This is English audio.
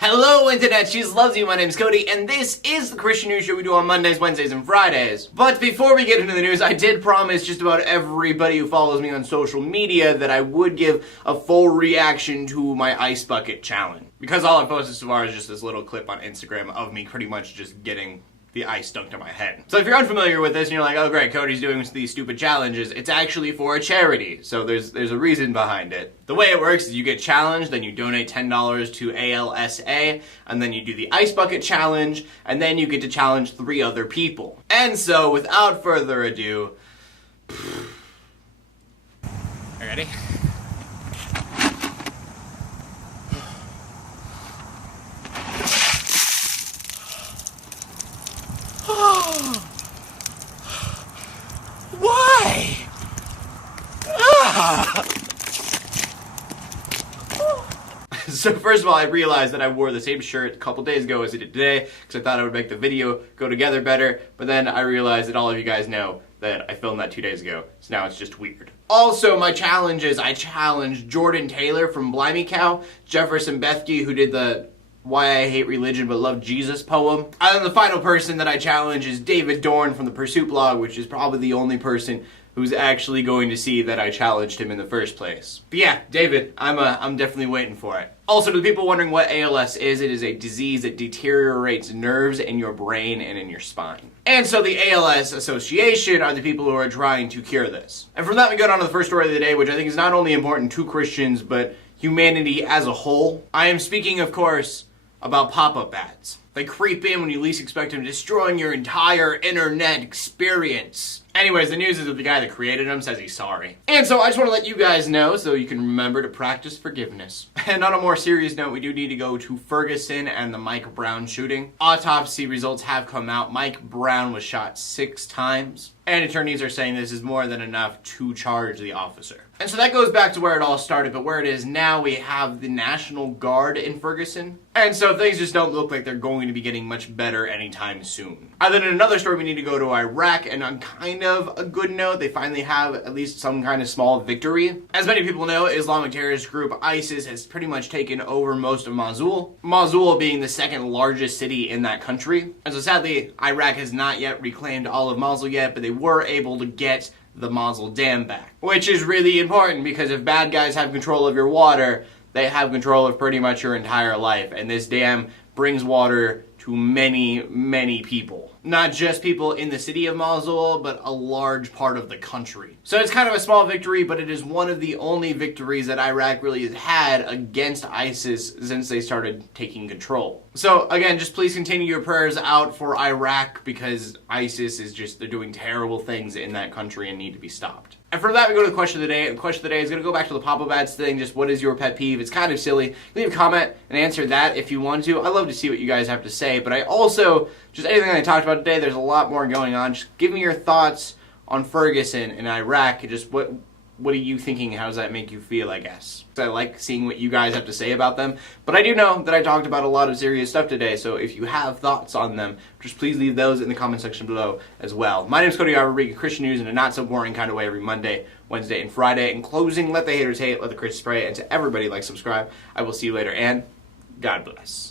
Hello Internet, she loves you, my name's Cody, and this is the Christian News Show we do on Mondays, Wednesdays, and Fridays. But before we get into the news, I did promise just about everybody who follows me on social media that I would give a full reaction to my ice bucket challenge. Because all I've posted so far is just this little clip on Instagram of me pretty much just getting the ice dunked on my head. So if you're unfamiliar with this and you're like, oh great, Cody's doing these stupid challenges, it's actually for a charity. So there's a reason behind it. The way it works is you get challenged, then you donate $10 to ALSA, and then you do the ice bucket challenge, and then you get to challenge 3 other people. And so without further ado, are you ready? Why? So first of all, I realized that I wore the same shirt a couple days ago as I did today because I thought it would make the video go together better, but then I realized that all of you guys know that I filmed that 2 days ago, so now it's just weird. Also, my challenge is I challenged Jordan Taylor from Blimey Cow, Jefferson Bethke, who did the Why I Hate Religion But Love Jesus poem. And then the final person that I challenge is David Dorn from the Pursuit blog, which is probably the only person who's actually going to see that I challenged him in the first place. But yeah, David, I'm definitely waiting for it. Also, to the people wondering what ALS is, it is a disease that deteriorates nerves in your brain and in your spine. And so the ALS Association are the people who are trying to cure this. And from that we go on to the first story of the day, which I think is not only important to Christians, but humanity as a whole. I am speaking, of course, about pop-up ads. They creep in when you least expect them, destroying your entire internet experience. Anyways, the news is that the guy that created them says he's sorry. And so I just want to let you guys know so you can remember to practice forgiveness. And on a more serious note, we do need to go to Ferguson and the Mike Brown shooting. Autopsy results have come out. Mike Brown was shot 6 times. And attorneys are saying this is more than enough to charge the officer. And so that goes back to where it all started, but where it is now, we have the National Guard in Ferguson. And so things just don't look like they're going to be getting much better anytime soon. And then in another story, we need to go to Iraq, and on kind of a good note, they finally have at least some kind of small victory. As many people know, Islamic terrorist group ISIS has pretty much taken over most of Mosul. Mosul being the second largest city in that country. And so sadly, Iraq has not yet reclaimed all of Mosul yet, but they were able to get the Mosul Dam back. Which is really important because if bad guys have control of your water, they have control of pretty much your entire life. And this dam brings water to many, many people. Not just people in the city of Mosul, but a large part of the country. So it's kind of a small victory, but it is one of the only victories that Iraq really has had against ISIS since they started taking control. So again, just please continue your prayers out for Iraq because ISIS is just, they're doing terrible things in that country and need to be stopped. And from that, we go to the question of the day. And the question of the day is going to go back to the pop-up ads thing. Just what is your pet peeve? It's kind of silly. Leave a comment and answer that if you want to. I love to see what you guys have to say. But I also, just anything I talked about today, there's a lot more going on. Just give me your thoughts on Ferguson and Iraq. Just what are you thinking? How does that make you feel, I guess? I like seeing what you guys have to say about them. But I do know that I talked about a lot of serious stuff today, so if you have thoughts on them, just please leave those in the comment section below as well. My name is Cody. I read Christian news in a not-so-boring kind of way every Monday, Wednesday, and Friday. In closing, let the haters hate, let the Christians pray, and to everybody, like, subscribe. I will see you later, and God bless.